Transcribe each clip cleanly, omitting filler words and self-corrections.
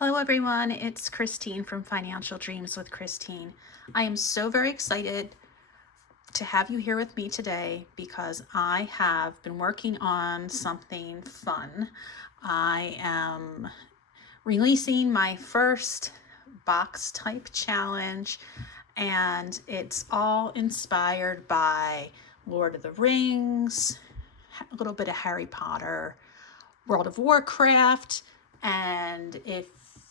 Hello everyone, it's Christine from Financial Dreams with Christine. I am so very excited to have you here with me today because I have been working on something fun. I am releasing my first box type challenge, and it's all inspired by Lord of the Rings, a little bit of Harry Potter, World of Warcraft, and if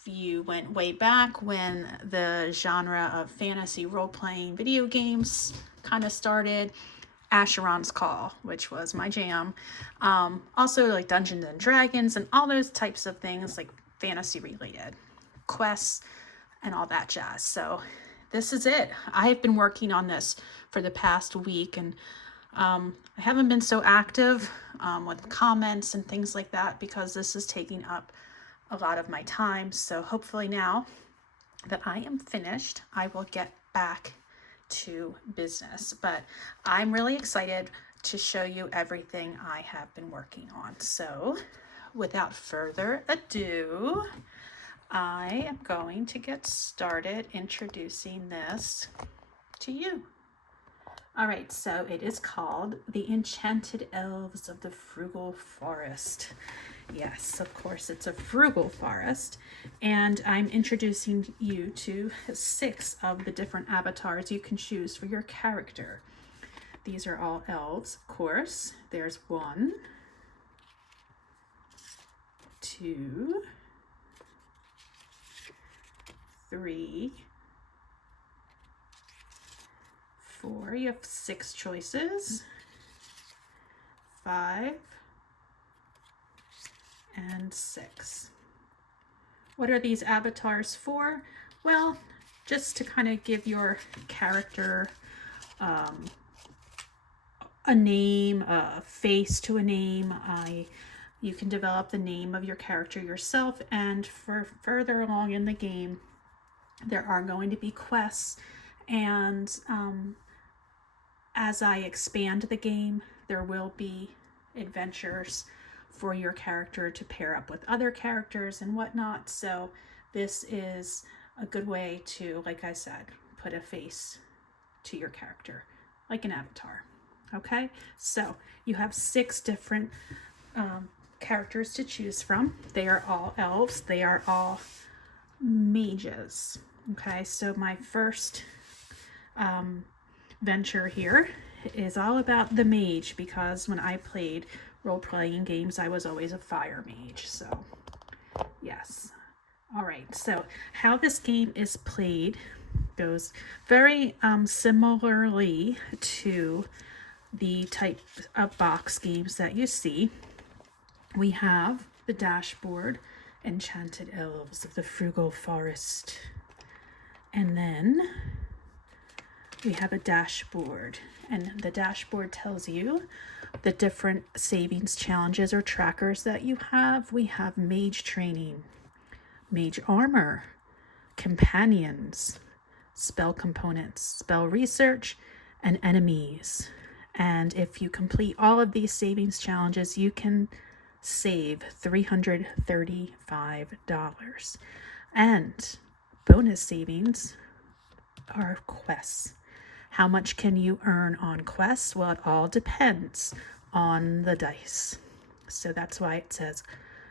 you went way back when the genre of fantasy role-playing video games kind of started, Asheron's Call, which was my jam. Also like Dungeons and Dragons and all those types of things, like fantasy related quests and all that jazz. So this is it. I've been working on this for the past week, and I haven't been so active with comments and things like that because this is taking up a lot of my time. So hopefully now that I am finished, I will get back to business. But I'm really excited to show you everything I have been working on. So without further ado, I am going to get started introducing this to you. All right, so it is called The Enchanted Elves of the Frugal Forest. Yes, of course, it's a frugal forest. And I'm introducing you to 6 of the different avatars you can choose for your character. These are all elves, of course. There's 1, 2, 3, 4. You have 6 choices. 5 and 6. What are these avatars for? Well, just to kind of give your character a name, a face to a name. You can develop the name of your character yourself, and for further along in the game, there are going to be quests, and as I expand the game, there will be adventures for your character to pair up with other characters and whatnot. So this is a good way to, like I said, put a face to your character, like an avatar. Okay, so you have 6 different characters to choose from. They are all elves. They are all mages. Okay, so my first venture here is all about the mage, because when I played role-playing games, I was always a fire mage. So yes. All right, so how this game is played goes very similarly to the type of box games that you see. We have the dashboard, Enchanted Elves of the Frugal Forest, and then we have a dashboard, and the dashboard tells you the different savings challenges or trackers that you have. We have mage training, mage armor, companions, spell components, spell research, and enemies. And if you complete all of these savings challenges, you can save $335. And bonus savings are quests. How much can you earn on quests? Well, it all depends on the dice. So that's why it says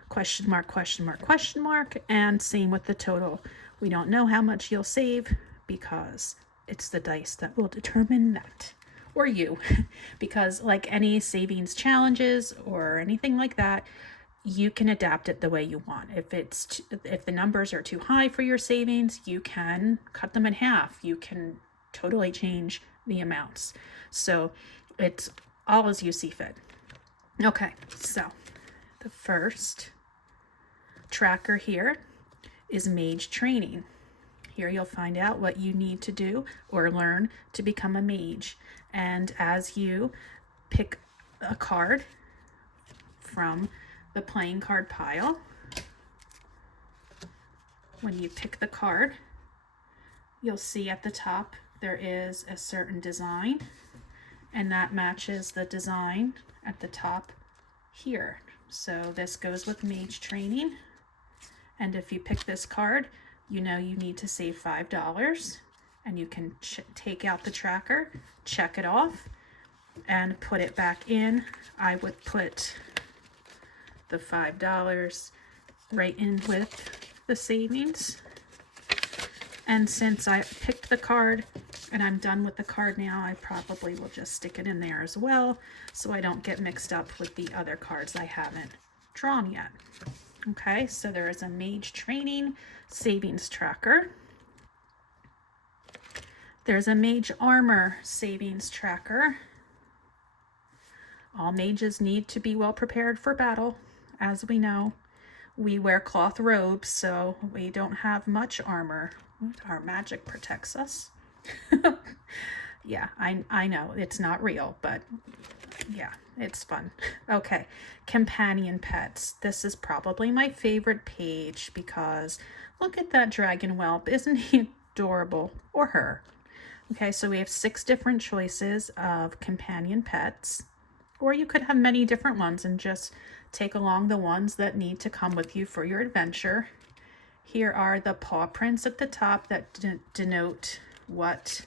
question mark, question mark, question mark, and same with the total. We don't know how much you'll save because it's the dice that will determine that, or you, because like any savings challenges or anything like that, you can adapt it the way you want. If the numbers are too high for your savings, you can cut them in half. You can totally change the amounts. So it's all as you see fit. Okay, so the first tracker here is mage training. Here you'll find out what you need to do or learn to become a mage. And as you pick a card from the playing card pile, when you pick the card, you'll see at the top there is a certain design, and that matches the design at the top here. So this goes with mage training. And if you pick this card, you know you need to save $5, and you can take out the tracker, check it off, and put it back in. I would put the $5 right in with the savings. And since I picked the card and I'm done with the card now, I probably will just stick it in there as well, so I don't get mixed up with the other cards I haven't drawn yet. Okay, so there is a mage training savings tracker. There's a mage armor savings tracker. All mages need to be well prepared for battle. As we know, we wear cloth robes, so we don't have much armor. Our magic protects us. Yeah, I know it's not real, but yeah, it's fun. Okay, companion pets. This is probably my favorite page because look at that dragon whelp. Isn't he adorable? Or her. Okay, so we have 6 different choices of companion pets, or you could have many different ones and just take along the ones that need to come with you for your adventure. Here are the paw prints at the top that denote what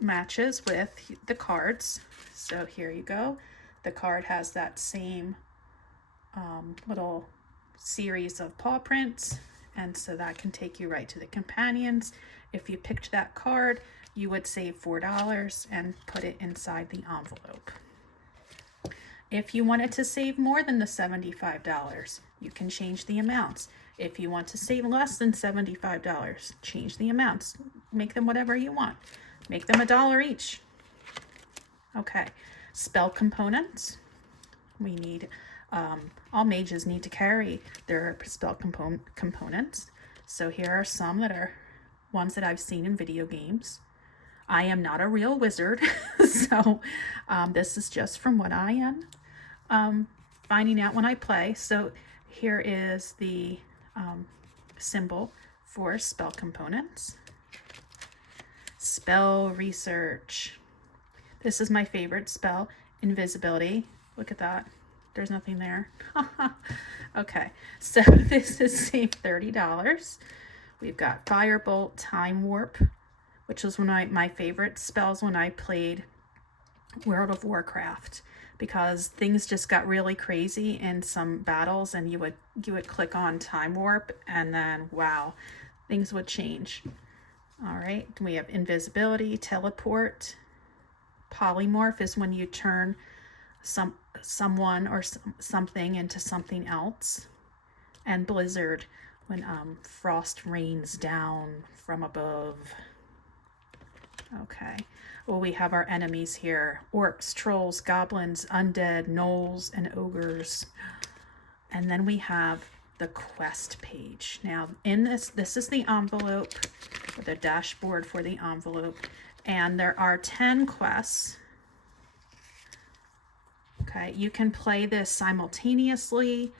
matches with the cards. So here you go. The card has that same little series of paw prints, and so that can take you right to the companions. If you picked that card, you would save $4 and put it inside the envelope. If you wanted to save more than the $75, you can change the amounts. If you want to save less than $75, change the amounts. Make them whatever you want. Make them $1 each. Okay, spell components. We need, all mages need to carry their spell components. So here are some that are ones that I've seen in video games. I am not a real wizard, so this is just from what I am finding out when I play. So here is the symbol for spell components. Spell research. This is my favorite spell, invisibility. Look at that. There's nothing there. Okay, so this is save $30. We've got Firebolt, Time Warp, which was one of my favorite spells when I played World of Warcraft, because things just got really crazy in some battles, and you would click on Time Warp, and then wow, things would change. All right, we have invisibility, teleport. Polymorph is when you turn someone or something into something else. And blizzard, when frost rains down from above. Okay, well, we have our enemies here: orcs, trolls, goblins, undead, gnolls, and ogres. And then we have the quest page. Now in this is the envelope, or the dashboard for the envelope, and there are 10 quests. Okay, you can play this simultaneously,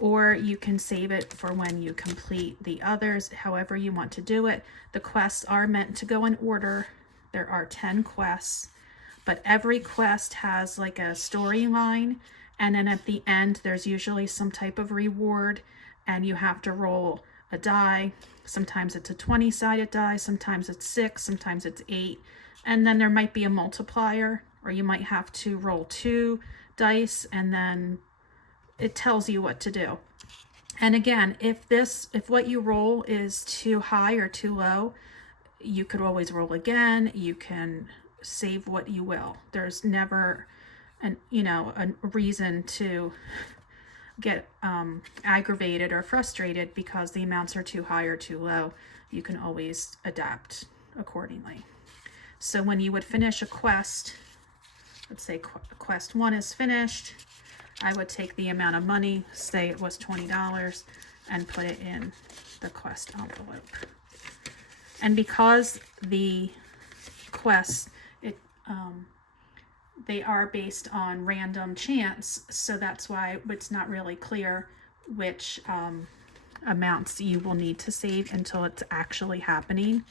or you can save it for when you complete the others, however you want to do it. The quests are meant to go in order. There are 10 quests, but every quest has like a storyline, and then at the end there's usually some type of reward, and you have to roll a die. Sometimes it's a 20-sided die, sometimes it's 6, sometimes it's 8, and then there might be a multiplier, or you might have to roll 2 dice, and then it tells you what to do. And again, if what you roll is too high or too low, you could always roll again. You can save what you will. There's never a reason to get aggravated or frustrated because the amounts are too high or too low. You can always adapt accordingly. So when you would finish a quest, let's say quest 1 is finished, I would take the amount of money, say it was $20, and put it in the quest envelope. And because the quests, they are based on random chance, so that's why it's not really clear which amounts you will need to save until it's actually happening.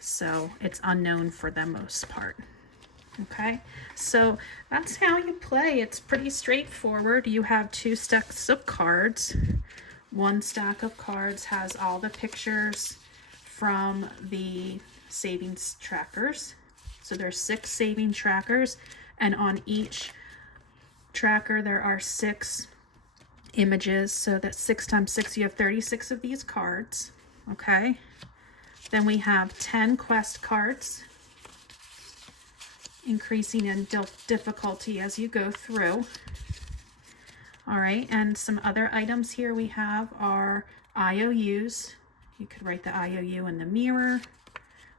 So it's unknown for the most part. Okay, so that's how you play. It's pretty straightforward. You have 2 stacks of cards. One stack of cards has all the pictures from the savings trackers. So there's 6 saving trackers, and on each tracker there are 6 images. So that's 6 times 6, you have 36 of these cards. Okay. Then we have 10 quest cards, increasing in difficulty as you go through. All right, and some other items here we have are IOUs. You could write the IOU in the mirror.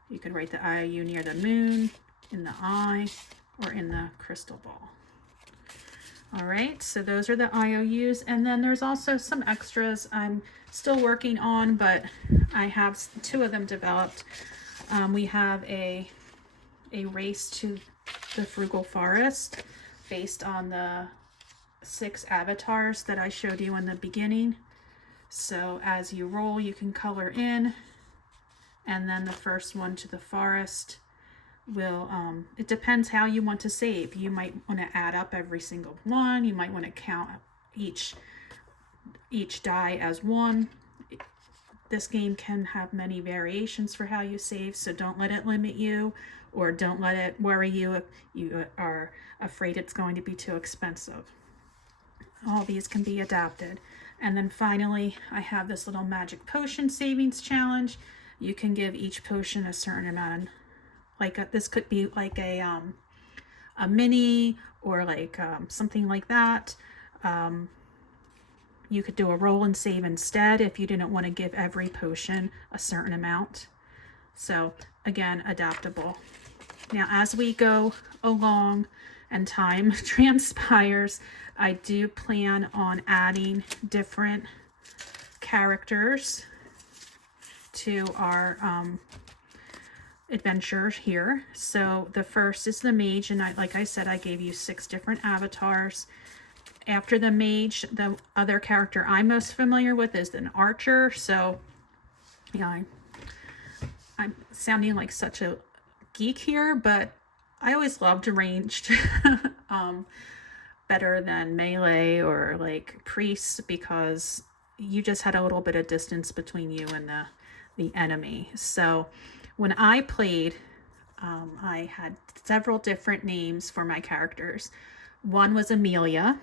You could write the IOU near the moon, in the eye, or in the crystal ball. All right, so those are the IOUs. And then there's also some extras I'm still working on, but I have 2 of them developed. We have a race to the Frugal Forest based on the 6 avatars that I showed you in the beginning. So as you roll, you can color in, and then the first one to the forest will, it depends how you want to save. You might want to add up every single one. You might want to count each die as one. This game can have many variations for how you save, so don't let it limit you, or don't let it worry you if you are afraid it's going to be too expensive. All these can be adapted. And then finally, I have this little magic potion savings challenge. You can give each potion a certain amount, this could be like a mini, or like something like that. You could do a roll and save instead if you didn't want to give every potion a certain amount. So again, adaptable. Now, as we go along and time transpires, I do plan on adding different characters to our adventure here. So the first is the mage, and like I said, I gave you 6 different avatars. After the mage, the other character I'm most familiar with is an archer. So yeah, I'm sounding like such a geek here, but I always loved ranged better than melee or like priests, because you just had a little bit of distance between you and the enemy. So when I played, I had several different names for my characters. One was Amelia.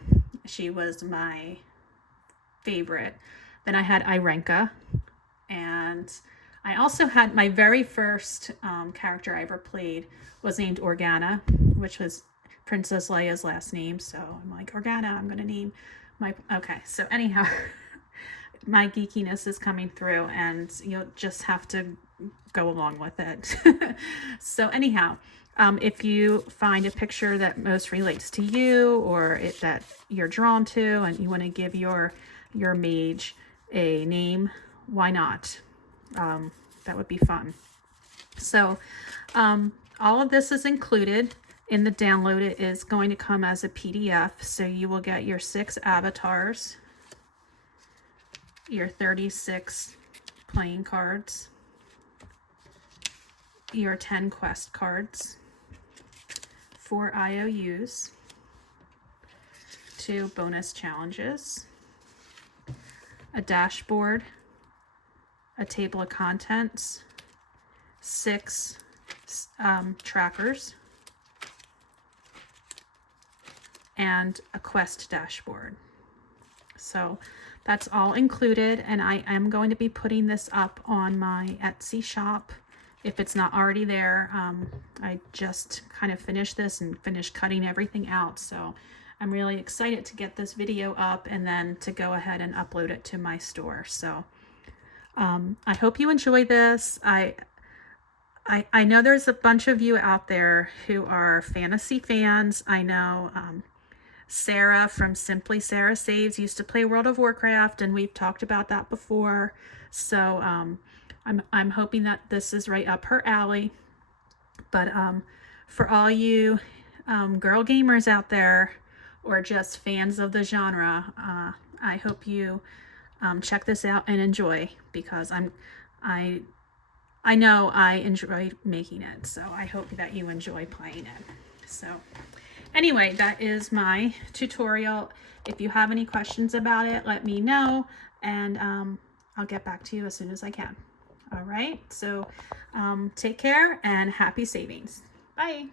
She was my favorite. Then I had Irenka, and I also had my very first character I ever played was named Organa, which was Princess Leia's last name. So I'm like, Organa, I'm going to name my... Okay, so anyhow, my geekiness is coming through, and you'll just have to go along with it. So anyhow, if you find a picture that most relates to you, or that you're drawn to, and you want to give your mage a name, why not? That would be fun. So all of this is included in the download. It is going to come as a PDF, so you will get your 6 avatars, your 36 playing cards, your 10 quest cards, 4 IOUs, 2 bonus challenges, a dashboard, a table of contents, 6 trackers, and a quest dashboard. So that's all included, and I am going to be putting this up on my Etsy shop if it's not already there. I just kind of finished this and finished cutting everything out, so I'm really excited to get this video up and then to go ahead and upload it to my store. So I hope you enjoy this. I know there's a bunch of you out there who are fantasy fans. I know Sarah from Simply Sarah Saves used to play World of Warcraft, and we've talked about that before. So I'm hoping that this is right up her alley. But for all you girl gamers out there, or just fans of the genre, I hope you check this out and enjoy, because I know I enjoy making it, so I hope that you enjoy playing it. So anyway, that is my tutorial. If you have any questions about it, let me know, and I'll get back to you as soon as I can. All right, so take care and happy savings. Bye.